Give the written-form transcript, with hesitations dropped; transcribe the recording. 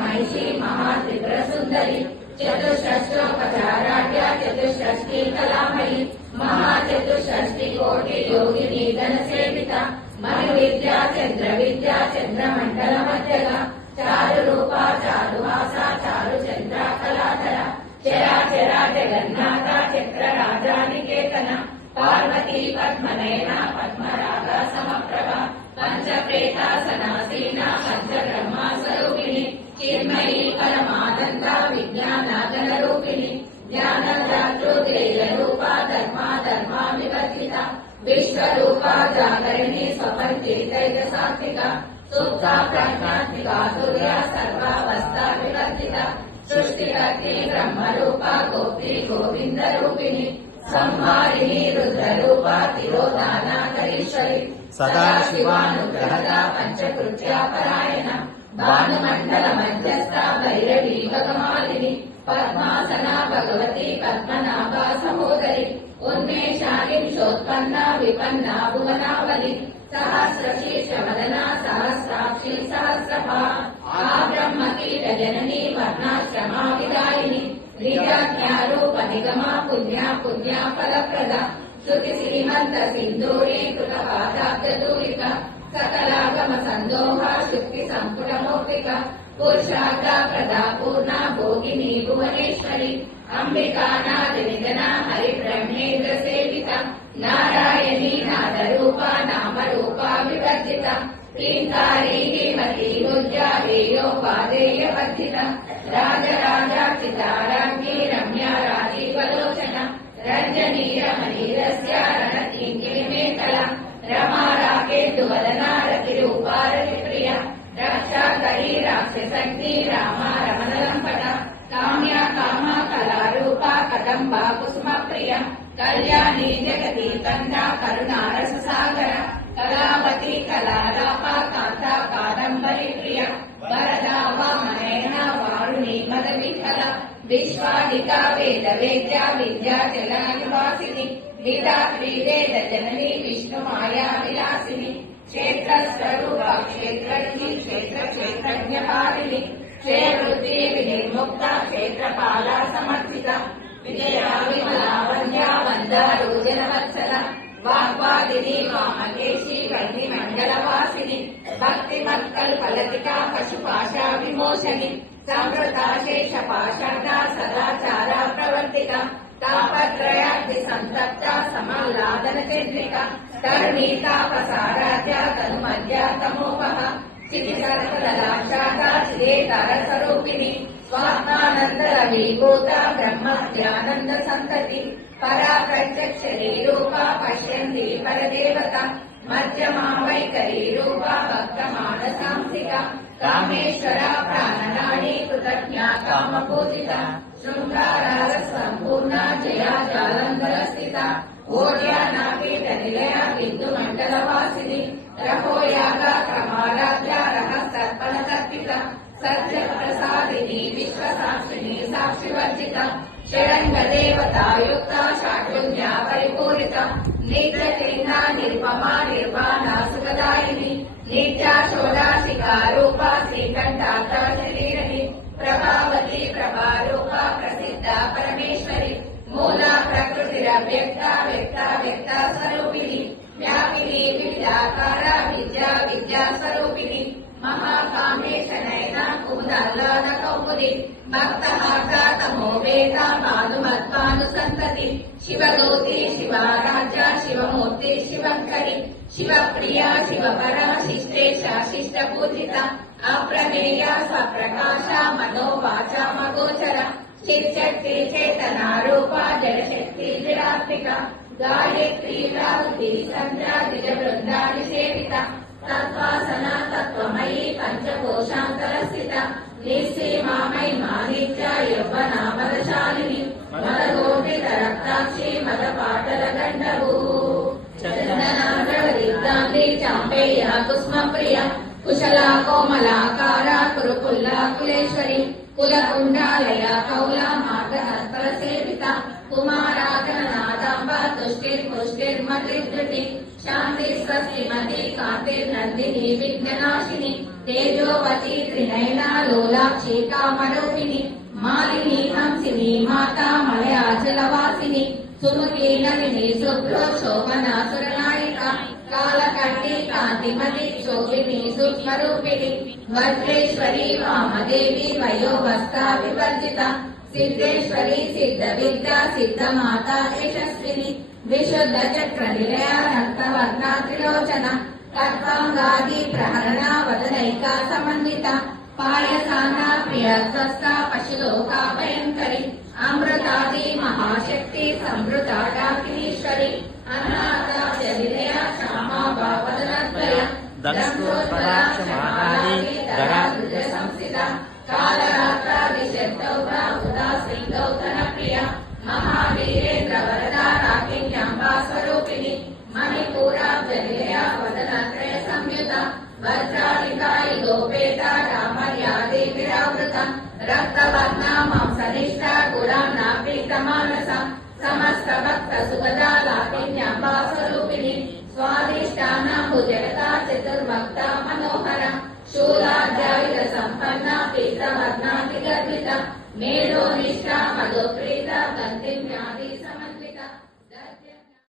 महिषी महात्रिपुर सुंदरी चतुष्षष्टोपचाराढ्या चतुष्षष्टि कलामयी महाचतुष्षष्टि कोटि योगिनी गण सेविता मनु विद्या चंद्रमंडल मध्यगा चारु रूपा चारुहासा चारु चंद्र कलाधरा चराचरा जगन्नाथ चक्र राजा निकेतन पार्वती पद्मनयना पद्मराग समप्रभा पंचप्रेतासनासीना पंचब्रह्मा स्वरूपिणी चिन्मयी परमानंद विज्ञानागन रूपिणी ज्ञानदातृ रूपा धर्मा विवर्जिता विश्वरूपा जागरिणी स्वपंचेतैक सात्विका सुप्ता प्रज्ञात्मिका सूर्या सर्वावस्था विवर्जिता सृष्टिकर्त्री ब्रह्मरूपा गोप्त्री गोविंद रूपिणी संहारिणी रुद्ररूपा तिरोधानाकरीश्वरी सदा शिवानुग्रहदा पंचकृत्या परायण भानुमंडल मध्यस्था भैरवी भगमालिनी पद्मासना भगवती पद्मनाभा सहोदरी उन्मेषालिंशोत्पन्ना विपन्ना भुवनावली सहस्रशीर्ष वदना सहस्राक्षी सहस्रभा ब्रह्मकीट जननी वर्णाश्रमा विदायिनी लीलाज्ञारूप निगमा पुण्या फलप्रदा श्रुति श्रीमंत सिंधूरी कृत पादाब्दूलिका सकलागम संदोहा शुक्ति संपुट मौक्तिका पुरुषाग्रा प्रदा पूर्णा भोगिनी भुवनेश्वरी अंबिका नाद निधना हरि ब्रह्मेन्द्र सेविता नारायणी नादरूपा नामरूपा विवर्जिता ह्रींकारी हेमती रुद्रा हेयोपादेय वर्धिता राजराजार्चिता राज्ञी रम्या राजीवलोचना रंजनी रमणीरस्या रणकिङ्किणीमेखला रमा राकेन्दुवदना रतिरूपा रतिप्रिया रक्षाकरी राक्षसग्नी रामा रमणलम्पटा काम्या कामा कलारूपा कदम्बा कुसुमप्रिया कल्याणी जगती कन्या करुणारससागर कलावती कलालापा कान्ता कादम्बरी प्रिया वरदा वामनयना वारुणी मदविठला विश्वादिता वेद वेद्या विद्याचला निवासिनी लीलात्री वेद जननी विष्णु माया विलासिनी क्षेत्र स्वरूपा क्षेत्रज्ञी क्षेत्रज्ञ पालिनी क्षेत्रवृत्ति विनिर्मुक्ता क्षेत्रपाला समर्थिता विजया विमलावन्या वन्दारू जनवत्सला वाग्वादिनी वामकेशी वह्निमण्डलवासिनी भक्तिमत्कल्पलतिका पशुपाशा विमोचनी संवृता शेषपाषाढा सदाचारा प्रवर्तिता तापत्रयाग्नि संतप्ता समाह्लादन चन्द्रिका कर्मी तापसाराध्या तनुमध्या तमोपः चितिसर्पदलाक्षाता चिदेतरस्वरूपिणी स्वात्मानन्दरवीभूता ब्रह्मज्ञानन्द सन्तति परा प्रत्यक्षरी रूपा पश्यन्ती परदेवता मध्यमा वैखरी रूपा भक्तमानसांसिका कामेश्वरा प्राणनाडी कृतज्ञा कामपूजिता शृङ्गारार सम्पूर्णा जया जालन्धरस्थिता ओड्या नापीठ निलया बिन्दुमण्डलवासिनी रहोयागा क्रमाराध्या रहस्तर्पणतर्पिता सत्यप्रसादिनी विश्वसाक्षिणी साक्षिवर्जिता षडङ्गदेवतायुक्ता षड्विद्या परिपूरिता नित्यचिन्ना निर्ममा निर्वाणा सुखदायिनी नित्या शोडाशिका रूपा श्रीकण्ठार्थशरीरिणी प्रभावती प्रभारूपा प्रसिद्धा परमेश्वरी मूला प्रकृतिरव्यक्ता व्यक्ता स्वरूपिणी व्यापिनी विविधाकारा विद्या स्वरूपिणी महाकामेश नयना कुमुदाह्लाद कौमुदी भक्तमार्गातमो वेदा भानुमत्वानुसन्तति शिवदूती शिवाराध्या शिवमूर्ति शिवङ्करी शिवप्रिया शिवपरा शिष्टेशा शिष्टपूजिता अप्रमेया स्वप्रकाशा मनोवाचा मगोचरा चित्शक्ति चेतनारूपा जलशक्ति जलात्मिका गायत्री राहुती सन्द्रा द्विजवृन्दानि सेविता तत्त्वासना तत्त्वमयी पञ्चकोशान्तरस्थिता निःसीमा महिमा नित्या यौवना मदशालिनी मदगोपितरक्ताक्षी मदपाटलगण्डभू चन्दनाद्रवदीप्ताङ्गी चाम्पेया कुस्मप्रिया कुशला कोमलाकारा कुरुकुल्ला कुलेश्वरी कुलकुण्डालया कौला मार्गहस्तरसेविता कुमाराधननादाम्बा तुष्टिर्पुष्टिर्मतिर्धृति शान्ति स्वस्तिमती कान्तिर्नन्दिनी विघ्ननाशिनी తేజోవతి త్రినయనా లోలాక్షి కామరూపిణి మాలిని హంసిని మాతా మలయాచలవాసిని సుముఖి నలిని శుభ్రో శోభనా సురనాయిక కాలకట్టి కాంతిమతి శోభిని సూక్ష్మరూపిణి వజ్రేశ్వరి వామదేవి వయోవస్థా వివర్జిత సిద్ధేశ్వరి సిద్ధ విద్యా సిద్ధ మాతా యశస్విని విశుద్ధ చక్ర నిలయ రక్తవర్ణ త్రిలోచన కర్పాంగాది ప్రహరణ వదనైకా సమన్విత పాయసాన ప్రియ స్వస్థ పశులోకా భయంకరి అమృతాది మహాశక్తి సంవృత డాకినీశ్వరి అనాథ విలయ క్షమా భావదనద్వయ సంస్థిత కాలరాత్రాది శబ్దౌరా ఉదాసీ గౌతన ప్రియ మహావీరేంద్ర వరదా రాకిన్యాంబా స్వరూపిణి మణిపూరాబ్జనిలయ వదనత్రయ సంయుత వజ్రాధికారి గోపేత రామర్యాది విరావృత రక్తవర్ణ మాంసనిష్ట గుణానా ప్రీతమానస సమస్త భక్త సుగదా లాకిన్యాంబా స్వరూపిణి స్వాదిష్టాన భుజగత చతుర్భక్త మనోహర శూలాద్యాయుధ సంపన్న పీతవర్ణాతి గర్భిత మేధో నిష్ఠా మధుప్రీత గంతిమ్యాది